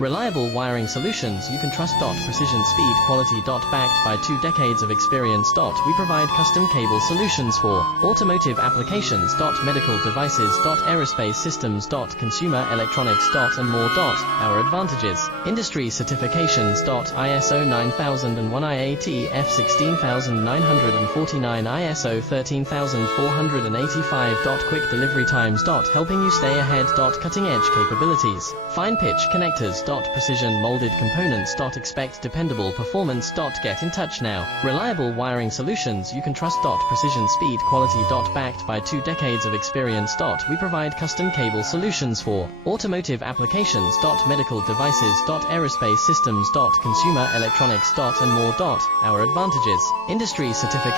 Reliable wiring solutions you can trust. Precision speed quality. Backed by 2 decades of experience. We provide custom cable solutions for automotive applications. Medical devices. Aerospace systems. Consumer electronics. And more. Our advantages: industry certifications. ISO 9001, IATF 16949, ISO 13485. Quick delivery times. Helping you stay ahead. Cutting edge capabilities: fine pitch connectors. Precision molded components. Expect dependable performance. Get in touch now. Reliable wiring solutions you can trust. Precision speed quality. Backed by 2 decades of experience. We provide custom cable solutions for automotive applications. Medical devices. Aerospace systems. Consumer electronics. And more. Our advantages: industry certification.